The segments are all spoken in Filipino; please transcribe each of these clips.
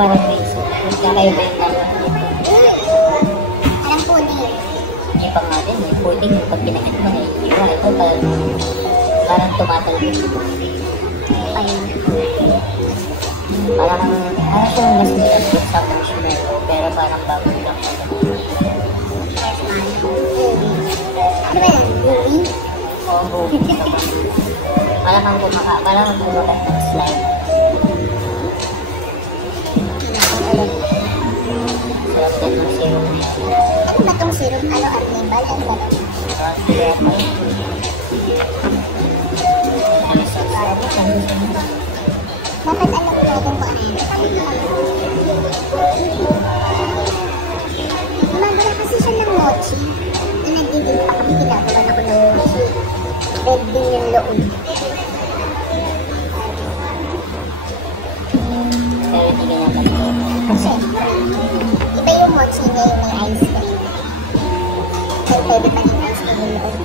Parang piso. Magkakayo ba yung dalawa? Anong pudding? May pang natin, may pudding. Pag pinakit mo na iwa, ito parang tumatalbog. Ayun. Parang siyang mas nilagod sa marshmallow, pero parang bago lang siya. Ano ba yan? Movie? Oo, movie. Parang kang kumakain ng slime. Sarap din ng syrup niya. Ano ba itong syrup? Ano? Arnibal? Ano ba ito? Syrup pa yun. Dapat alam ko natin kung ano yan. Gumagawa kasi siya ng mochi. Inagiging pa kami ginagawa ako ng mochi. Red din yung loob. Pero hindi ginagawa. Kasi iba yung mochi niya yung may ice cream. Kaya pwede pa yung ice cream yung loob.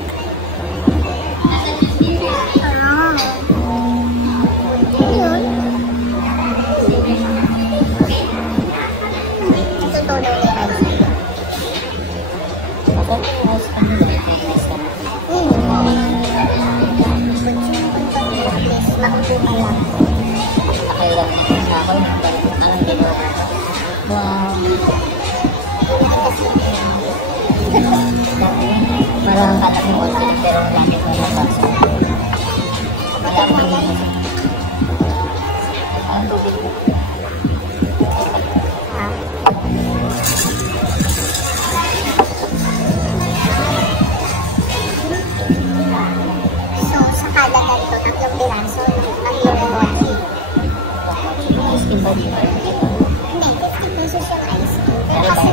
Wow. Maraming katak ng konti, pero ang gamit mo na baksa. Malapit na ito. Ang tubig mo. So, sa kada ganito, 3 piraso, 3 mochi. Ice cream ba dito? Hindi, 50 pesos yung ice cream. Pero kasi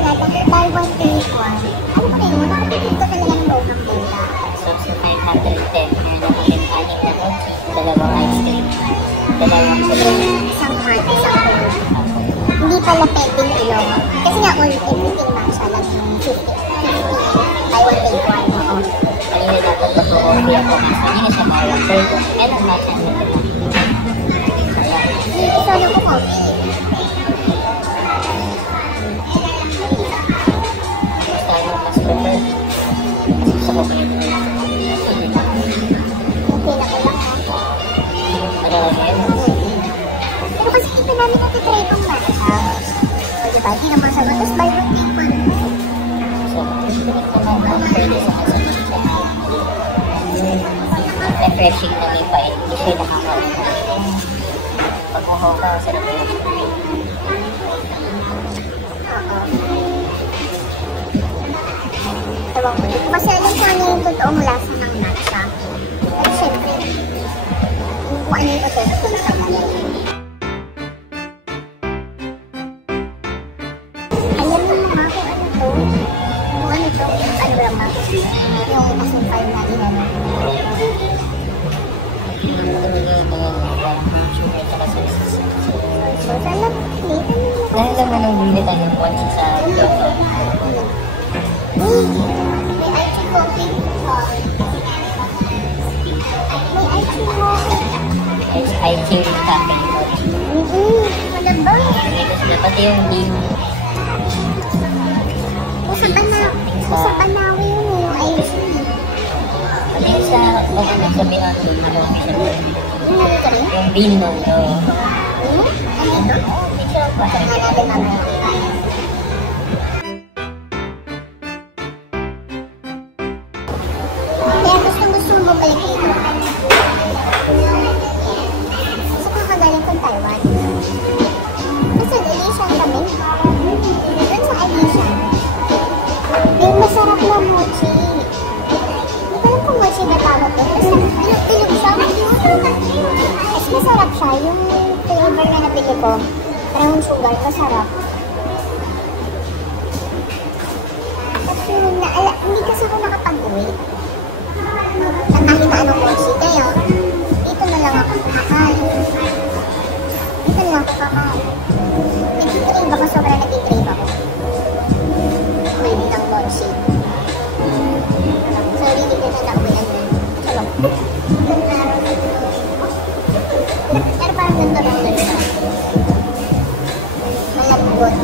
buy one, take one. Ano ba yun? Nakapipid ka talaga ng buong pera. So, sa 510, meron ako din 6 na mochi, 2 ice cream, 2 kulay. Isang heart, isang whole. Hindi pala pwedeng ilong. Kasi nga, all everything matcha lang yung 50. Buy one, take one. Oo. Kanina dapat mag-coffee ako kasi hindi siya ma-order ko. Kaya matcha nito lang. Kaya, Solo ko coffee. gusto ko mas prefer. Gusto ko pa yun. Okay na ko lang ha. Marami yun. Pero kasi ito namin natitry itong matcha. O diba, hindi naman sagot. Tapos buy one, take one. So, hindi ko naman pwede sa kasagot siya. Refreshing na nipay. Hindi siya nakaka-upo. Pag muhaw ka, sarap yun. Ewan ko. Kasi alam ko ano yung totoong lasa ng matcha. At syempre, kung ano yung authentic sa mga. Alam mo mga kung ano to. Kung ano to, ano ba ma? Yung asukal na inano. So, sana later mo. Dahil lang nang bumili tayo ng once sa loob. May ice coffee. May ice coffee. It's I-Ching Cafe Mochi. Wala ba? Dito sila pati yung bean. Sa Banawi yun yung ice cream. Pati yung sa coconut sa Beyond Blue, marami siya doon. Yung ito rin? Yung bean nun, no? Ano ito? Tingnan natin mamaya. Kaya gusto mo balik dito. Sa kakagaling kong Taiwan. Kasi Alicia kami. Doon sa Alicia. May masarap na mochi. Hindi ko alam kung mochi na tawag to. Basta ilog siya. Mas masarap siya. Yung flavor na nabili ko. Brown sugar. Masarap. Kasi hindi kasi ako nakapag-uwi. At kahit na anong mochi. Kaya dito na lang ako kakain. Dito na lang ako kakain. Nag-crave ako. Sobrang nag-crave ako. May ng mochi. So, hindi ko na nauwian na. Hello. Pero parang ganda lang siya. Malambot.